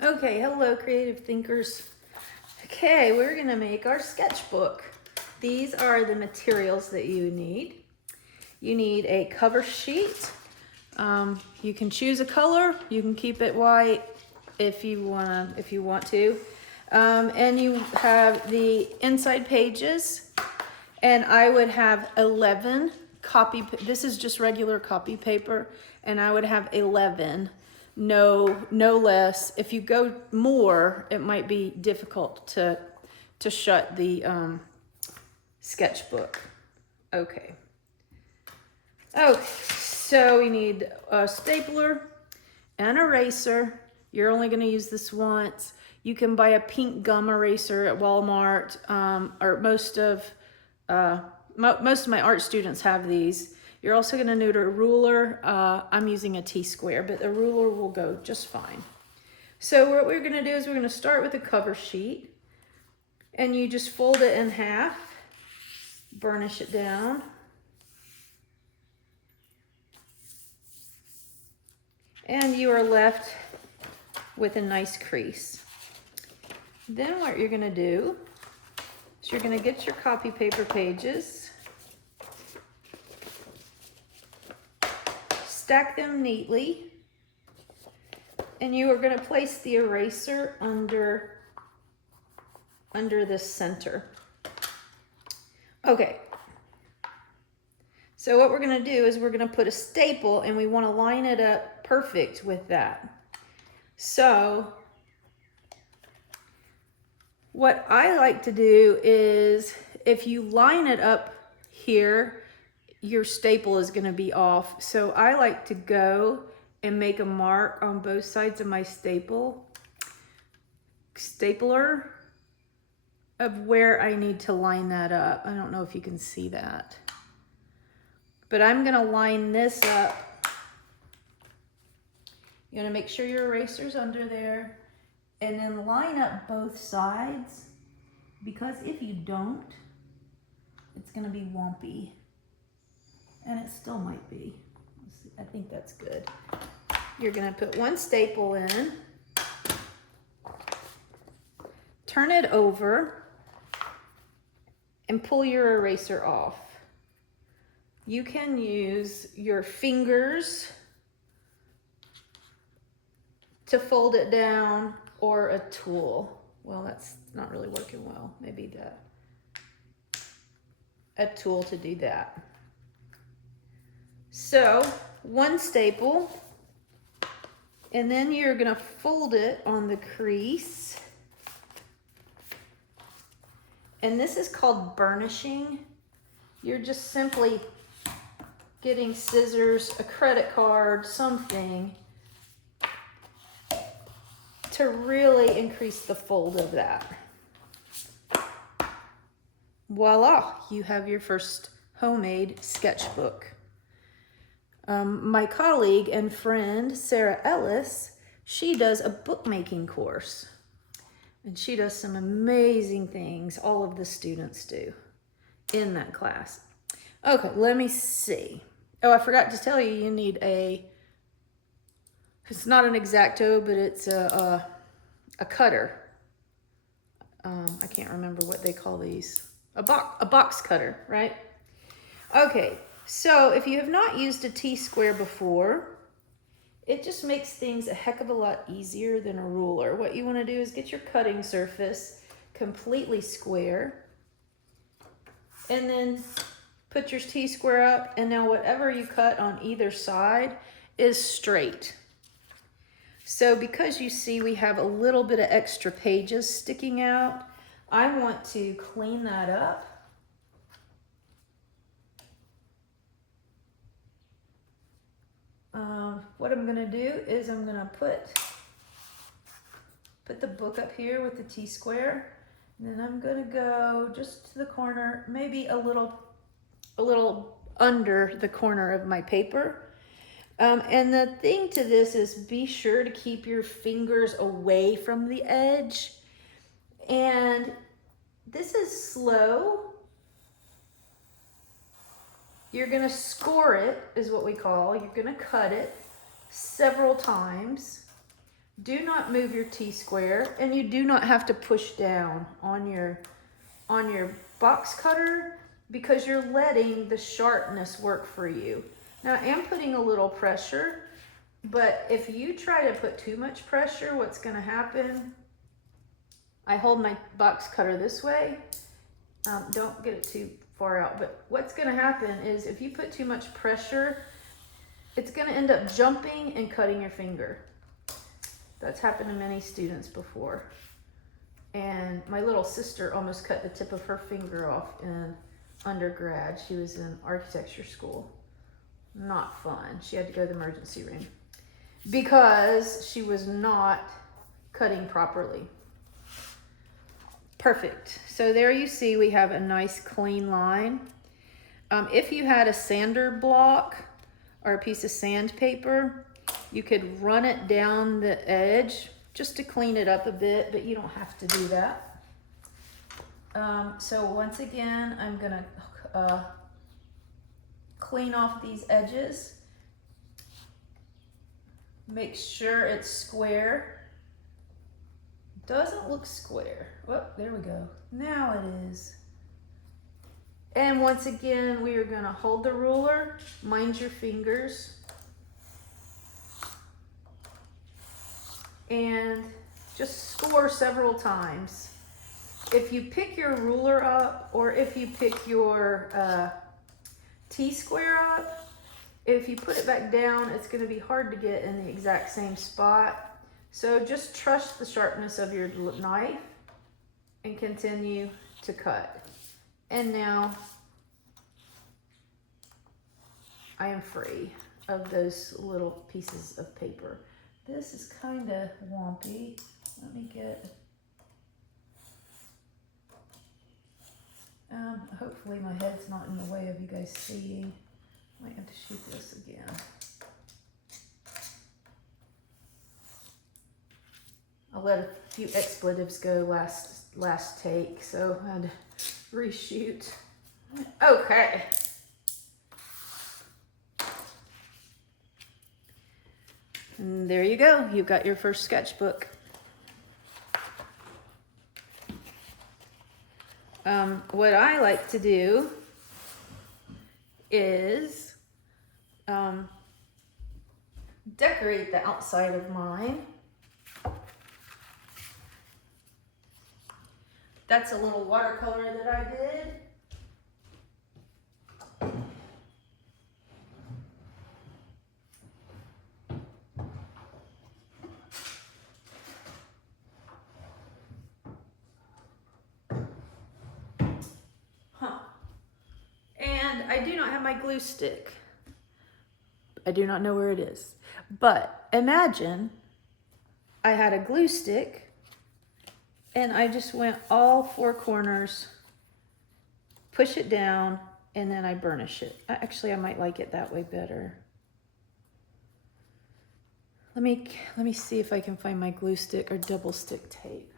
Okay, hello creative thinkers. Okay, we're gonna make our sketchbook. These are the materials that you need. You need a cover sheet. You can choose a color. You can keep it white if you want to. And you have the inside pages. And I would have 11 this is just regular copy paper, and I would have 11, no less. If you go more, it might be difficult to shut the sketchbook. Okay, so we need a stapler, an eraser. You're only going to use this once. You can buy a pink gum eraser at Walmart, or most of my art students have these. You're also going to need a ruler. I'm using a T-square, but the ruler will go just fine. So what we're going to do is we're going to start with a cover sheet, and you just fold it in half, burnish it down, and you are left with a nice crease. Then what you're going to do is you're going to get your copy paper pages, stack them neatly, and you are going to place the eraser under the center. Okay, so what we're going to do is we're going to put a staple, and we want to line it up perfect with that. So what I like to do is, if you line it up here, your staple is going to be off. So I like to go and make a mark on both sides of my stapler of where I need to line that up. I don't know if you can see that, but I'm going to line this up. You want to make sure your eraser's under there, and then line up both sides, because if you don't, it's going to be wompy, and it still might be. I think that's good. You're going to put one staple in, turn it over, and pull your eraser off. You can use your fingers to fold it down, or a tool. Well, that's not really working well. Maybe a tool to do that. So one staple, and then you're gonna fold it on the crease. And this is called burnishing. You're just simply getting scissors, a credit card, something, to really increase the fold of that. Voila, you have your first homemade sketchbook. My colleague and friend, Sarah Ellis, she does a bookmaking course. And she does some amazing things. All of the students do in that class. Okay, let me see. Oh, I forgot to tell you, you need it's not an X-Acto, but it's a cutter. I can't remember what they call these. A box cutter, right? Okay, so if you have not used a T-square before, it just makes things a heck of a lot easier than a ruler. What you want to do is get your cutting surface completely square, and then put your T-square up, and now whatever you cut on either side is straight. So because you see we have a little bit of extra pages sticking out, I want to clean that up. What I'm gonna do is I'm gonna put the book up here with the T-square, and then I'm gonna go just to the corner, maybe a little under the corner of my paper. And the thing to this is, be sure to keep your fingers away from the edge. And this is slow. You're gonna score it, is what we call. You're gonna cut it several times. Do not move your T-square, and you do not have to push down on your box cutter because you're letting the sharpness work for you. Now I am putting a little pressure, but if you try to put too much pressure, what's gonna happen? I hold my box cutter this way. Don't get it too far out, but what's gonna happen is if you put too much pressure, it's gonna end up jumping and cutting your finger. That's happened to many students before. And my little sister almost cut the tip of her finger off in undergrad. She was in architecture school. Not fun. She had to go to the emergency room because she was not cutting properly. Perfect. So there you see we have a nice clean line. If you had a sander block or a piece of sandpaper, you could run it down the edge just to clean it up a bit, but you don't have to do that. So once again, I'm gonna clean off these edges. Make sure it's square. Doesn't look square. Oh, there we go. Now it is. And once again, we are gonna hold the ruler, mind your fingers, and just score several times. If you pick your ruler up, or if you pick your T-square up, if you put it back down, it's gonna be hard to get in the exact same spot. So just trust the sharpness of your knife and continue to cut. And now I am free of those little pieces of paper. This is kind of wompy. Let me get, hopefully my head's not in the way of you guys seeing. Might have to shoot this again. I let a few expletives go last take, so I had to reshoot. Okay. And there you go. You've got your first sketchbook. What I like to do is decorate the outside of mine. That's a little watercolor that I did. And I do not have my glue stick. I do not know where it is. But imagine I had a glue stick and I just went all four corners, push it down, and then I burnish it. Actually, I might like it that way better. Let me see if I can find my glue stick or double stick tape.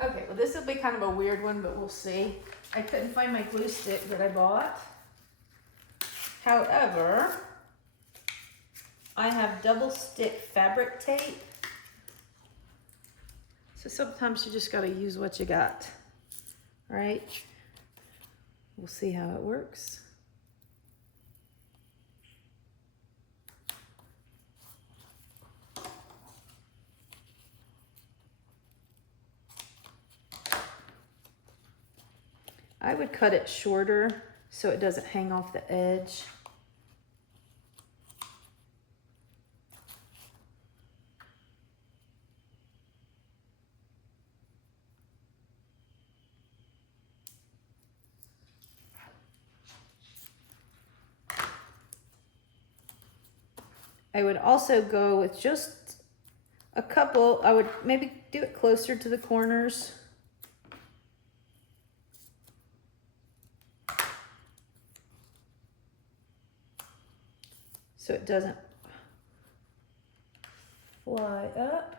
Okay, well this will be kind of a weird one, but we'll see. I couldn't find my glue stick that I bought. However, I have double stick fabric tape. So sometimes you just gotta use what you got, right? We'll see how it works. I would cut it shorter so it doesn't hang off the edge. I would also go with just a couple. I would maybe do it closer to the corners. so it doesn't fly up.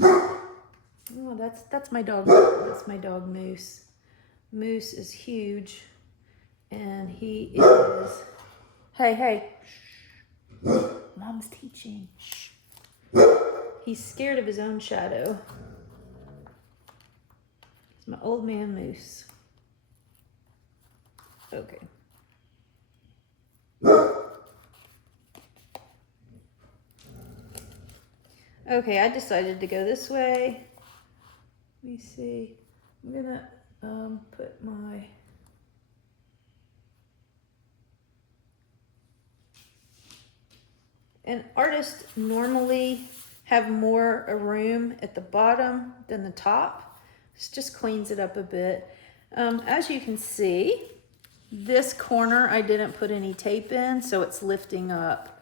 Oh, that's my dog. That's my dog Moose. Moose is huge, and he is. Hey, hey. Mom's teaching. Shh. He's scared of his own shadow. It's my old man Moose. Okay. Okay, I decided to go this way. Let me see. I'm gonna put my and artists normally have more room at the bottom than the top. This just cleans it up a bit. As you can see, this corner I didn't put any tape in, so it's lifting up.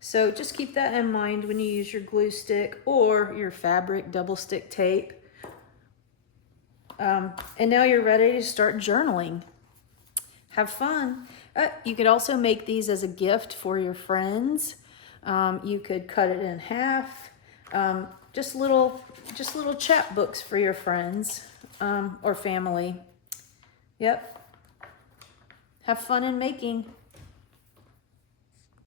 So just keep that in mind when you use your glue stick or your fabric double stick tape. And now you're ready to start journaling. Have fun. You could also make these as a gift for your friends. You could cut it in half. Just little chapbooks for your friends or family. Yep. Have fun in making.